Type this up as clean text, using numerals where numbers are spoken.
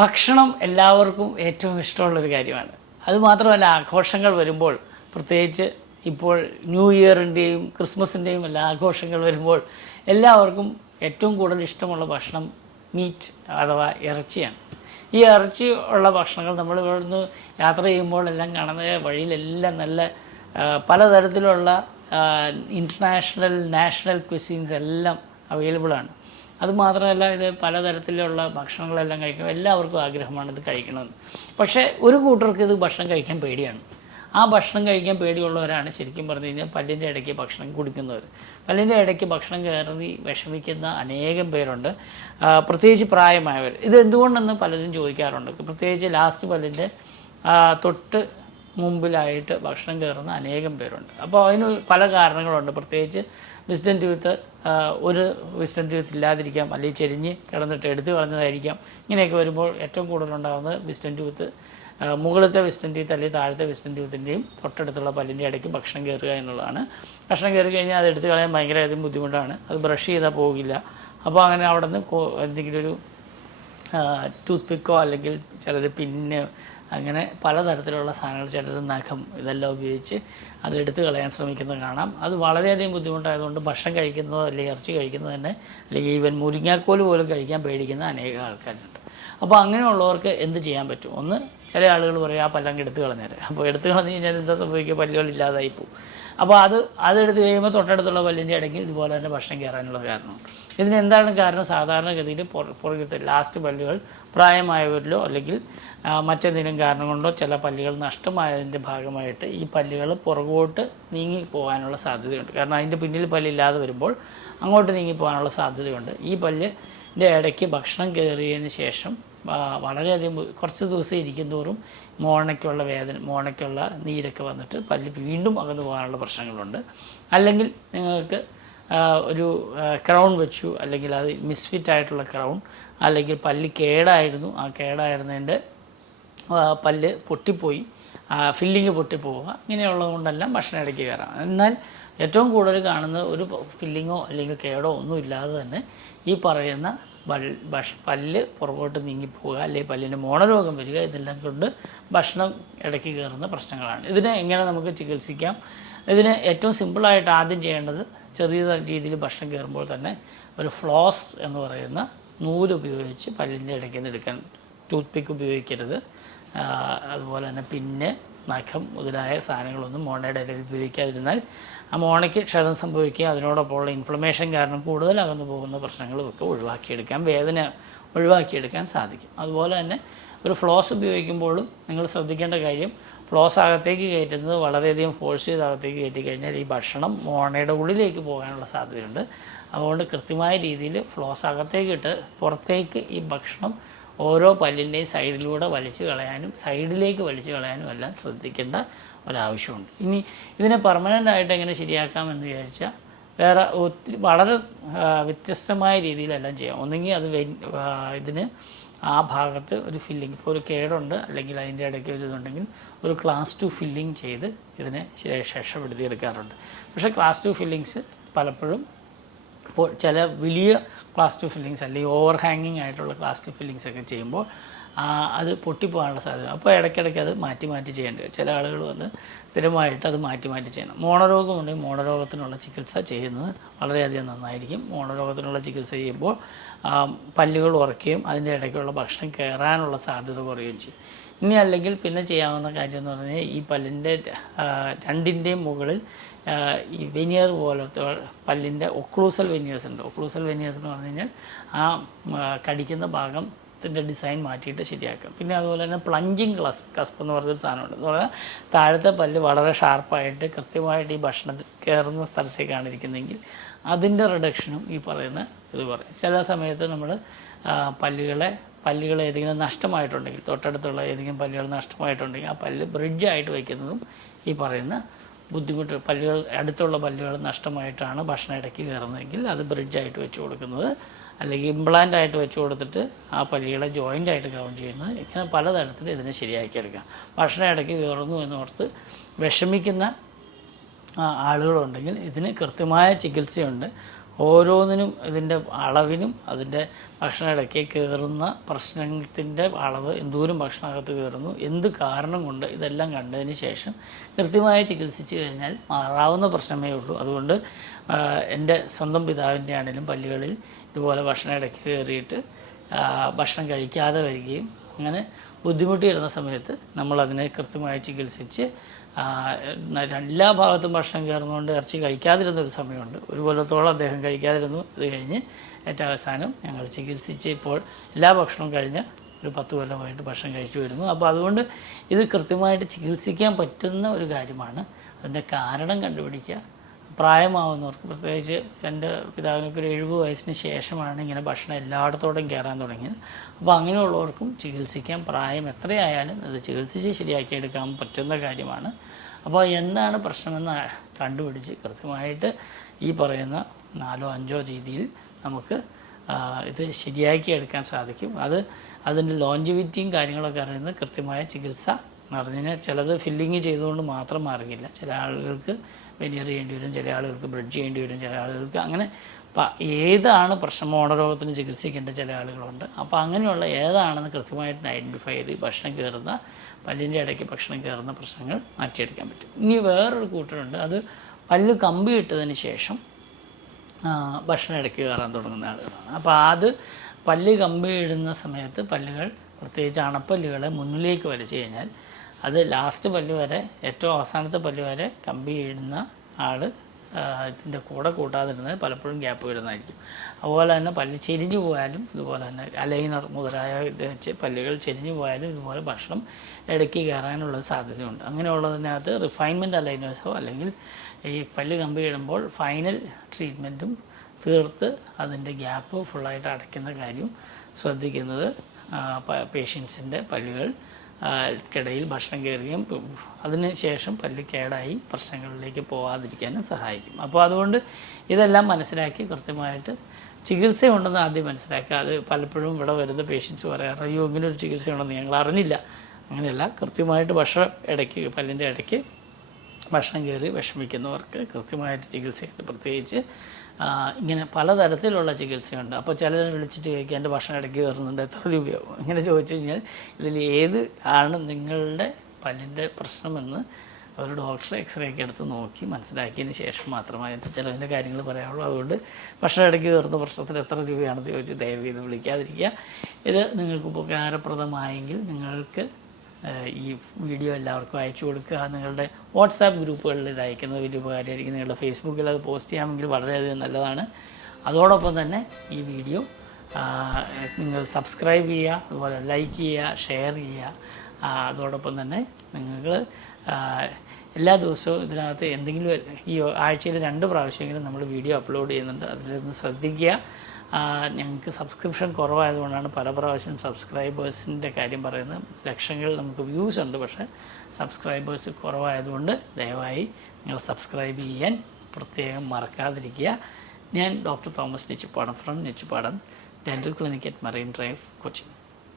ഭക്ഷണം എല്ലാവർക്കും ഏറ്റവും ഇഷ്ടമുള്ളൊരു കാര്യമാണ്. അതുമാത്രമല്ല, ആഘോഷങ്ങൾ വരുമ്പോൾ, പ്രത്യേകിച്ച് ഇപ്പോൾ ന്യൂ ഇയറിൻ്റെയും ക്രിസ്മസിൻ്റെയും എല്ലാ ആഘോഷങ്ങൾ വരുമ്പോൾ എല്ലാവർക്കും ഏറ്റവും കൂടുതൽ ഇഷ്ടമുള്ള ഭക്ഷണം മീറ്റ് അഥവാ ഇറച്ചിയാണ്. ഈ ഇറച്ചി ഉള്ള ഭക്ഷണങ്ങൾ നമ്മൾ ഇവിടുന്ന് യാത്ര ചെയ്യുമ്പോൾ എല്ലാം കാണുന്നത് വഴിയിലെല്ലാം നല്ല പലതരത്തിലുള്ള ഇൻ്റർനാഷണൽ നാഷണൽ ക്വിസീൻസ് എല്ലാം അവൈലബിളാണ്. അതുമാത്രമല്ല, ഇത് പലതരത്തിലുള്ള ഭക്ഷണങ്ങളെല്ലാം കഴിക്കും. എല്ലാവർക്കും ആഗ്രഹമാണ് ഇത് കഴിക്കണമെന്ന്. പക്ഷേ ഒരു കൂട്ടർക്ക് ഇത് ഭക്ഷണം കഴിക്കാൻ പേടിയാണ്. ആ ഭക്ഷണം കഴിക്കാൻ പേടിയുള്ളവരാണ് ശരിക്കും പറഞ്ഞു കഴിഞ്ഞാൽ പല്ലിൻ്റെ ഇടയ്ക്ക് ഭക്ഷണം കുടിക്കുന്നവർ. പല്ലിൻ്റെ ഇടയ്ക്ക് ഭക്ഷണം കയറി വിഷമിക്കുന്ന അനേകം പേരുണ്ട്, പ്രത്യേകിച്ച് പ്രായമായവർ. ഇത് എന്തുകൊണ്ടെന്ന് പലരും ചോദിക്കാറുണ്ട്. പ്രത്യേകിച്ച് ലാസ്റ്റ് പല്ലിൻ്റെ തൊട്ട് മുമ്പിലായിട്ട് ഭക്ഷണം കയറുന്ന അനേകം പേരുണ്ട്. അപ്പോൾ അതിന് പല കാരണങ്ങളുണ്ട്. പ്രത്യേകിച്ച് വിസ്ഡം ട്യൂത്ത്, ഒരു വിസ്ഡം ട്യൂത്ത് ഇല്ലാതിരിക്കാം, അല്ലെങ്കിൽ ചെരിഞ്ഞ് കിടന്നിട്ട് എടുത്തു കളഞ്ഞതായിരിക്കാം. ഇങ്ങനെയൊക്കെ വരുമ്പോൾ ഏറ്റവും കൂടുതലുണ്ടാകുന്നത് വിസ്ഡം ട്യൂത്ത്, മുകളിലത്തെ വിസ്ഡം ട്യൂത്ത് അല്ലെങ്കിൽ താഴത്തെ വിസ്ഡം ട്യൂത്തിൻ്റെയും തൊട്ടടുത്തുള്ള പല്ലിൻ്റെ ഇടയ്ക്ക് ഭക്ഷണം കയറുക എന്നുള്ളതാണ്. ഭക്ഷണം കയറി കഴിഞ്ഞാൽ അത് എടുത്തു കളയാൻ ഭയങ്കരമായിട്ടും ബുദ്ധിമുട്ടാണ്. അത് ബ്രഷ് ചെയ്താൽ പോകില്ല. അപ്പോൾ അങ്ങനെ അവിടെ നിന്ന് എന്തെങ്കിലും ഒരു ടൂത്ത് പിക്കോ അല്ലെങ്കിൽ ചിലർ പിന്ന്, അങ്ങനെ പലതരത്തിലുള്ള സാധനങ്ങൾ, ചിലർ നഖം, ഇതെല്ലാം ഉപയോഗിച്ച് അതെടുത്ത് കളയാൻ ശ്രമിക്കുന്നത് കാണാം. അത് വളരെയധികം ബുദ്ധിമുട്ടായതുകൊണ്ട് ഭക്ഷണം കഴിക്കുന്നതോ അല്ലെങ്കിൽ ഇറച്ചി കഴിക്കുന്നത് തന്നെ, അല്ലെങ്കിൽ ഈവൻ മുരിങ്ങാക്കോൽ പോലും കഴിക്കാൻ പേടിക്കുന്ന അനേകം ആൾക്കാരുണ്ട്. അപ്പോൾ അങ്ങനെയുള്ളവർക്ക് എന്ത് ചെയ്യാൻ പറ്റും? ഒന്ന്, ചില ആളുകൾ പറയും ആ പല്ലങ്ങ് എടുത്ത് കളഞ്ഞേരെ. അപ്പോൾ എടുത്ത് കളഞ്ഞ് കഴിഞ്ഞാൽ എന്താ സംഭവിക്കുക? പല്ലുകളില്ലാതായി പോകും. അപ്പോൾ അതെടുത്ത് കഴിയുമ്പോൾ തൊട്ടടുത്തുള്ള പല്ലിൻ്റെ ഇടയ്ക്ക് ഇതുപോലെ തന്നെ ഭക്ഷണം കയറാനുള്ള കാരണമുണ്ട്. ഇതിനെന്താണ് കാരണം? സാധാരണഗതിയിൽ പുറകത്തെ ലാസ്റ്റ് പല്ലുകൾ പ്രായമായവരിലോ അല്ലെങ്കിൽ മറ്റെന്തെങ്കിലും കാരണം കൊണ്ടോ ചില പല്ലുകൾ നഷ്ടമായതിൻ്റെ ഭാഗമായിട്ട് ഈ പല്ലുകൾ പുറകോട്ട് നീങ്ങി പോകാനുള്ള സാധ്യതയുണ്ട്. കാരണം അതിൻ്റെ പിന്നിൽ പല്ലില്ലാതെ വരുമ്പോൾ അങ്ങോട്ട് നീങ്ങി പോകാനുള്ള സാധ്യതയുണ്ട്. ഈ പല്ലിൻ്റെ ഇടയ്ക്ക് ഭക്ഷണം കയറിയതിന് ശേഷം വളരെയധികം കുറച്ച് ദിവസം ഇരിക്കും തോറും മോണയ്ക്കുള്ള വേദന, മോണയ്ക്കുള്ള നീരൊക്കെ വന്നിട്ട് പല്ല് വീണ്ടും അകന്നു പോകാനുള്ള പ്രശ്നങ്ങളുണ്ട്. അല്ലെങ്കിൽ നിങ്ങൾക്ക് ഒരു ക്രൗൺ വെച്ചു, അല്ലെങ്കിൽ അത് മിസ്ഫിറ്റ് ആയിട്ടുള്ള ക്രൗൺ, അല്ലെങ്കിൽ പല്ല് കേടായിരുന്നു, ആ കേടായിരുന്നതിൻ്റെ പല്ല് പൊട്ടിപ്പോയി, ഫില്ലിങ് പൊട്ടിപ്പോവുക, ഇങ്ങനെയുള്ളത് കൊണ്ടെല്ലാം ഭക്ഷണം ഇടയ്ക്ക് കയറാം. എന്നാൽ ഏറ്റവും കൂടുതൽ കാണുന്നത് ഒരു ഫില്ലിങ്ങോ അല്ലെങ്കിൽ കേടോ ഒന്നും ഇല്ലാതെ തന്നെ ഈ പറയുന്ന പല്ല് പുറകോട്ട് നീങ്ങിപ്പോവുക, അല്ലെങ്കിൽ പല്ലിന് മോണരോഗം വരിക, ഇതെല്ലാം കൊണ്ട് ഭക്ഷണം ഇടയ്ക്ക് കയറുന്ന പ്രശ്നങ്ങളാണ്. ഇതിനെ എങ്ങനെ നമുക്ക് ചികിത്സിക്കാം? ഇതിന് ഏറ്റവും സിമ്പിളായിട്ട് ആദ്യം ചെയ്യേണ്ടത്, ചെറിയ രീതിയിൽ ഭക്ഷണം കയറുമ്പോൾ തന്നെ ഒരു ഫ്ലോസ് എന്ന് പറയുന്ന നൂലുപയോഗിച്ച് പല്ലിൻ്റെ ഇടയ്ക്ക് നിന്ന് എടുക്കാൻ. ടൂത്ത് പിക്ക് ഉപയോഗിക്കരുത്. അതുപോലെ തന്നെ പിന്നെ നഖം മുതലായ സാധനങ്ങളൊന്നും മോണയുടെ ഇടയിൽ ഉപയോഗിക്കാതിരുന്നാൽ ആ മോണയ്ക്ക് ക്ഷതം സംഭവിക്കുക, അതിനോടൊപ്പമുള്ള ഇൻഫ്ലമേഷൻ കാരണം കൂടുതൽ അകന്നു പോകുന്ന പ്രശ്നങ്ങളുമൊക്കെ ഒഴിവാക്കിയെടുക്കാൻ, വേദന ഒഴിവാക്കിയെടുക്കാൻ സാധിക്കും. അതുപോലെ തന്നെ ഒരു ഫ്ലോസ് ഉപയോഗിക്കുമ്പോഴും നിങ്ങൾ ശ്രദ്ധിക്കേണ്ട കാര്യം, ഫ്ലോസ് അകത്തേക്ക് കയറ്റുന്നത് വളരെയധികം ഫോഴ്സ് ചെയ്ത് അകത്തേക്ക് കയറ്റി കഴിഞ്ഞാൽ ഈ ഭക്ഷണം മോണയുടെ ഉള്ളിലേക്ക് പോകാനുള്ള സാധ്യതയുണ്ട്. അതുകൊണ്ട് കൃത്യമായ രീതിയിൽ ഫ്ലോസ് അകത്തേക്ക് ഇട്ട് പുറത്തേക്ക് ഈ ഭക്ഷണം ഓരോ പല്ലിൻ്റെയും സൈഡിലൂടെ വലിച്ചു കളയാനും സൈഡിലേക്ക് വലിച്ചു കളയാനും എല്ലാം ശ്രദ്ധിക്കേണ്ട ഒരാവശ്യമുണ്ട്. ഇനി ഇതിനെ പെർമനൻ്റായിട്ട് എങ്ങനെ ശരിയാക്കാമെന്ന് വിചാരിച്ചാൽ വേറെ വളരെ വ്യത്യസ്തമായ രീതിയിലെല്ലാം ചെയ്യാം. ഒന്നെങ്കിൽ അത് ഇതിന് ആ ഭാഗത്ത് ഒരു ഫില്ലിങ്, ഇപ്പോൾ ഒരു കേടുണ്ട് അല്ലെങ്കിൽ അതിൻ്റെ ഇടയ്ക്ക് ഒരു ഇതുണ്ടെങ്കിൽ ഒരു ക്ലാസ് 2 ഫില്ലിങ് ചെയ്ത് ഇതിനെ രക്ഷപ്പെടുത്തിയെടുക്കാറുണ്ട്. പക്ഷേ ക്ലാസ് 2 ഫില്ലിങ്സ് പലപ്പോഴും ഇപ്പോൾ ചില വലിയ ക്ലാസ് 2 ഫില്ലിങ്സ് അല്ലെങ്കിൽ ഓവർ ഹാങ്ങിങ് ആയിട്ടുള്ള ക്ലാസ് 2 ഫില്ലിങ്സ് ഒക്കെ ചെയ്യുമ്പോൾ അത് പൊട്ടിപ്പോകാനുള്ള സാധ്യത. അപ്പോൾ ഇടയ്ക്കിടയ്ക്ക് അത് മാറ്റി ചെയ്യേണ്ടി വരും. ചില ആളുകൾ വന്ന് സ്ഥിരമായിട്ട് അത് മാറ്റി ചെയ്യണം. മോണരോഗമുണ്ടെങ്കിൽ മോണരോഗത്തിനുള്ള ചികിത്സ ചെയ്യുന്നത് വളരെയധികം നന്നായിരിക്കും. മോണരോഗത്തിനുള്ള ചികിത്സ ചെയ്യുമ്പോൾ പല്ലുകൾ ഉറക്കുകയും അതിൻ്റെ ഇടയ്ക്കുള്ള ഭക്ഷണം കയറാനുള്ള സാധ്യത കുറയുകയും ചെയ്യും. ഇനി അല്ലെങ്കിൽ പിന്നെ ചെയ്യാവുന്ന കാര്യം എന്ന് പറഞ്ഞാൽ ഈ പല്ലിൻ്റെ രണ്ടിൻ്റെയും മുകളിൽ ഈ വെനിയർ പോലത്തെ പല്ലിൻ്റെ ഒക്ലൂസൽ വെനിയേഴ്സ് ഉണ്ട്. ഒക്ലൂസൽ വെനിയേഴ്സ് എന്ന് പറഞ്ഞു കഴിഞ്ഞാൽ ആ കടിക്കുന്ന ഭാഗത്തിൻ്റെ ഡിസൈൻ മാറ്റിയിട്ട് ശരിയാക്കാം. പിന്നെ അതുപോലെ തന്നെ പ്ലഞ്ചിങ് കസ്പ് എന്ന് പറഞ്ഞൊരു സാധനമുണ്ട്. എന്ന് പറഞ്ഞാൽ താഴത്തെ പല്ല് വളരെ ഷാർപ്പായിട്ട് കൃത്യമായിട്ട് ഈ ഭക്ഷണത്തിൽ കയറുന്ന സ്ഥലത്തേക്കാണ് ഇരിക്കുന്നതെങ്കിൽ അതിൻ്റെ റിഡക്ഷനും ഈ പറയുന്ന ഇത് പറയും. ചില സമയത്ത് നമ്മൾ പല്ലുകൾ ഏതെങ്കിലും നഷ്ടമായിട്ടുണ്ടെങ്കിൽ, തൊട്ടടുത്തുള്ള ഏതെങ്കിലും പല്ലുകൾ നഷ്ടമായിട്ടുണ്ടെങ്കിൽ ആ പല്ല് ബ്രിഡ്ജായിട്ട് വയ്ക്കുന്നതും ഈ പറയുന്ന ബുദ്ധിമുട്ട്, പല്ലുകൾ അടുത്തുള്ള പല്ലുകൾ നഷ്ടമായിട്ടാണ് ഭക്ഷണം ഇടയ്ക്ക് കയറുന്നതെങ്കിൽ അത് ബ്രിഡ്ജായിട്ട് വെച്ച് കൊടുക്കുന്നത്, അല്ലെങ്കിൽ ഇംപ്ലാന്റ് ആയിട്ട് വെച്ച് കൊടുത്തിട്ട് ആ പല്ലുകളെ ജോയിൻ്റായിട്ട് കൗണ്ട് ചെയ്യുന്നത്, ഇങ്ങനെ പലതരത്തിൽ ഇതിനെ ശരിയാക്കിയെടുക്കാം. ഭക്ഷണം ഇടയ്ക്ക് കയറുന്നു എന്നോർത്ത് വിഷമിക്കുന്ന ആളുകളുണ്ടെങ്കിൽ ഇതിന് കൃത്യമായ ചികിത്സയുണ്ട്. ഓരോന്നിനും ഇതിൻ്റെ അളവിനും അതിൻ്റെ ഭക്ഷണം ഇടയ്ക്ക് കയറുന്ന പ്രശ്നത്തിൻ്റെ അളവ്, എന്തോരം ഭക്ഷണമകത്ത് കയറുന്നു, എന്ത് കാരണം കൊണ്ട്, ഇതെല്ലാം കണ്ടതിന് ശേഷം കൃത്യമായി ചികിത്സിച്ച് കഴിഞ്ഞാൽ മാറാവുന്ന പ്രശ്നമേ ഉള്ളൂ. അതുകൊണ്ട് എൻ്റെ സ്വന്തം പിതാവിൻ്റെ ആണെങ്കിലും പല്ലുകളിൽ ഇതുപോലെ ഭക്ഷണം ഇടയ്ക്ക് കയറിയിട്ട് ഭക്ഷണം കഴിക്കാതെ വരികയും അങ്ങനെ ബുദ്ധിമുട്ടി വരുന്ന സമയത്ത് നമ്മളതിനെ കൃത്യമായി ചികിത്സിച്ച് എല്ലാ ഭാഗത്തും ഭക്ഷണം കയറുന്നതുകൊണ്ട് ഇറച്ചി കഴിക്കാതിരുന്നൊരു സമയമുണ്ട്. ഒരു കൊല്ലത്തോളം അദ്ദേഹം കഴിക്കാതിരുന്നു. അത് കഴിഞ്ഞ് ഏറ്റവും അവസാനം ഞങ്ങൾ ചികിത്സിച്ച് ഇപ്പോൾ എല്ലാ ഭക്ഷണവും കഴിഞ്ഞ് ഒരു 10 കൊല്ലമായിട്ട് ഭക്ഷണം കഴിച്ചു വരുന്നു. അപ്പോൾ അതുകൊണ്ട് ഇത് കൃത്യമായിട്ട് ചികിത്സിക്കാൻ പറ്റുന്ന ഒരു കാര്യമാണ്. അതിൻ്റെ കാരണം കണ്ടുപിടിക്കുക. പ്രായമാവുന്നവർക്ക്, പ്രത്യേകിച്ച് എൻ്റെ പിതാവിനൊക്കെ ഒരു 70 വയസ്സിന് ശേഷമാണ് ഇങ്ങനെ ഭക്ഷണം എല്ലായിടത്തോടും കയറാൻ തുടങ്ങിയത്. അപ്പോൾ അങ്ങനെയുള്ളവർക്കും ചികിത്സിക്കാൻ, പ്രായം എത്രയായാലും അത് ചികിത്സിച്ച് ശരിയാക്കിയെടുക്കാൻ പറ്റുന്ന കാര്യമാണ്. അപ്പോൾ എന്താണ് പ്രശ്നമെന്ന് കണ്ടുപിടിച്ച് കൃത്യമായിട്ട് ഈ പറയുന്ന 4 5 രീതിയിൽ നമുക്ക് ഇത് ശരിയാക്കിയെടുക്കാൻ സാധിക്കും. അതിൻ്റെ ലോഞ്ചിവിറ്റിയും കാര്യങ്ങളൊക്കെ അറിയുന്നത് കൃത്യമായ ചികിത്സ എന്ന് പറഞ്ഞു കഴിഞ്ഞാൽ, ചിലത് ഫില്ലിങ് ചെയ്തുകൊണ്ട് മാത്രം മാറില്ല. ചില ആളുകൾക്ക് വെനിയർ ചെയ്യേണ്ടി വരും, ചില ആളുകൾക്ക് ബ്രിഡ്ജ് ചെയ്യേണ്ടി വരും, ചില ആളുകൾക്ക് അങ്ങനെ ഏതാണ് പ്രശ്നം, മോണരോഗത്തിന് ചികിത്സിക്കേണ്ട ചില ആളുകളുണ്ട്. അപ്പോൾ അങ്ങനെയുള്ള ഏതാണെന്ന് കൃത്യമായിട്ട് ഐഡൻറ്റിഫൈ ചെയ്ത് ഭക്ഷണം കയറുന്ന, പല്ലിൻ്റെ ഇടയ്ക്ക് ഭക്ഷണം കയറുന്ന പ്രശ്നങ്ങൾ മാറ്റിയെടുക്കാൻ പറ്റും. ഇനി വേറൊരു കൂട്ടരുണ്ട്, അത് പല്ല് കമ്പി ഇട്ടതിന് ശേഷം ഭക്ഷണം ഇടയ്ക്ക് കയറാൻ തുടങ്ങുന്ന ആളുകളാണ്. അപ്പോൾ അത് പല്ല് കമ്പി ഇടുന്ന സമയത്ത് പല്ലുകൾ, പ്രത്യേകിച്ച് അണപ്പല്ലുകളെ മുന്നിലേക്ക് വലിച്ചു കഴിഞ്ഞാൽ അത് ലാസ്റ്റ് പല്ല് വരെ, ഏറ്റവും അവസാനത്തെ പല്ല് വരെ കമ്പി ഇടുന്ന ആൾ ഇതിൻ്റെ കൂടെ കൂട്ടാതിരുന്നത് പലപ്പോഴും ഗ്യാപ്പ് വരുന്നതായിരിക്കും. അതുപോലെ തന്നെ പല്ല് ചെരിഞ്ഞു പോയാലും ഇതുപോലെ തന്നെ അലൈനർ മുതലായ ഇത് വെച്ച് പല്ലുകൾ ചെരിഞ്ഞു പോയാലും ഇതുപോലെ ഭക്ഷണം ഇടയ്ക്ക് കയറാനുള്ള സാധ്യതയുണ്ട്. അങ്ങനെയുള്ളതിനകത്ത് റിഫൈൻമെൻറ്റ് അലൈനേഴ്സോ അല്ലെങ്കിൽ ഈ പല്ല് കമ്പി ഇടുമ്പോൾ ഫൈനൽ ട്രീറ്റ്മെൻറ്റും തീർത്ത് അതിൻ്റെ ഗ്യാപ്പ് ഫുള്ളായിട്ട് അടയ്ക്കുന്ന കാര്യം ശ്രദ്ധിക്കുന്നത് പേഷ്യൻസിൻ്റെ പല്ലുകൾ ക്കിടയിൽ ഭക്ഷണം കയറുകയും അതിന് ശേഷം പല്ല് കേടായി പ്രശ്നങ്ങളിലേക്ക് പോകാതിരിക്കാനും സഹായിക്കും. അപ്പോൾ അതുകൊണ്ട് ഇതെല്ലാം മനസ്സിലാക്കി കൃത്യമായിട്ട് ചികിത്സയുണ്ടെന്ന് ആദ്യം മനസ്സിലാക്കുക. അത് പലപ്പോഴും ഇവിടെ വരുന്ന പേഷ്യൻസ് പറയാറ്, അയ്യോ ഇങ്ങനെ ഒരു ചികിത്സയുണ്ടെന്ന് ഞങ്ങൾ അറിഞ്ഞില്ല. അങ്ങനെയല്ല, കൃത്യമായിട്ട് ഭക്ഷണം ഇടയ്ക്ക്, പല്ലിൻ്റെ ഇടയ്ക്ക് ഭക്ഷണം കയറി വിഷമിക്കുന്നവർക്ക് കൃത്യമായിട്ട് ചികിത്സയുണ്ട്. പ്രത്യേകിച്ച് ഇങ്ങനെ പലതരത്തിലുള്ള ചികിത്സയുണ്ട്. അപ്പോൾ ചിലർ വിളിച്ചിട്ട് ചോദിക്കുക, എൻ്റെ ഭക്ഷണം ഇടയ്ക്ക് കയറുന്നുണ്ട്, എത്ര രൂപയാവും? ഇങ്ങനെ ചോദിച്ചു കഴിഞ്ഞാൽ ഇതിൽ ഏത് ആണ് നിങ്ങളുടെ പല്ലിൻ്റെ പ്രശ്നമെന്ന് ഒരു ഡോക്ടറെ എക്സ്റേ ഒക്കെ എടുത്ത് നോക്കി മനസ്സിലാക്കിയതിന് ശേഷം മാത്രമേ അതിൻ്റെ ചിലവിൻ്റെ കാര്യങ്ങൾ പറയാവുള്ളൂ. അതുകൊണ്ട് ഭക്ഷണം ഇടയ്ക്ക് കയറുന്ന പ്രശ്നത്തിന് എത്ര രൂപയാണെന്ന് ചോദിച്ച് ദയവ് ചെയ്ത് വിളിക്കാതിരിക്കുക. ഇത് നിങ്ങൾക്ക് ഉപകാരപ്രദമായെങ്കിൽ നിങ്ങൾക്ക് ഈ വീഡിയോ എല്ലാവർക്കും അയച്ചു കൊടുക്കുക. നിങ്ങളുടെ വാട്സാപ്പ് ഗ്രൂപ്പുകളിൽ ഇത് അയക്കുന്നത് വലിയ ഉപകാരമായിരിക്കും. നിങ്ങളുടെ ഫേസ്ബുക്കിൽ അത് പോസ്റ്റ് ചെയ്യാമെങ്കിൽ വളരെയധികം നല്ലതാണ്. അതോടൊപ്പം തന്നെ ഈ വീഡിയോ നിങ്ങൾ സബ്സ്ക്രൈബ് ചെയ്യുക, അതുപോലെ ലൈക്ക് ചെയ്യുക, ഷെയർ ചെയ്യുക. അതോടൊപ്പം തന്നെ നിങ്ങൾ എല്ലാ ദിവസവും ഇതിനകത്ത് എന്തെങ്കിലും ഈ ആഴ്ചയിൽ 2 പ്രാവശ്യമെങ്കിലും നമ്മൾ വീഡിയോ അപ്ലോഡ് ചെയ്യുന്നുണ്ട്. അതിലൊന്ന് ശ്രദ്ധിക്കുക. ഞങ്ങൾക്ക് സബ്സ്ക്രിപ്ഷൻ കുറവായതുകൊണ്ടാണ് പല പ്രാവശ്യം സബ്സ്ക്രൈബേഴ്സിൻ്റെ കാര്യം പറയുന്നത്. ലക്ഷങ്ങൾ നമുക്ക് വ്യൂസ് ഉണ്ട്, പക്ഷേ സബ്സ്ക്രൈബേഴ്സ് കുറവായതുകൊണ്ട് ദയവായി നിങ്ങൾ സബ്സ്ക്രൈബ് ചെയ്യാൻ പ്രത്യേകം മറക്കാതിരിക്കുക. ഞാൻ doctor Thomas Nechippadam from Nechippadam dental clinic at marine drive, Kochi.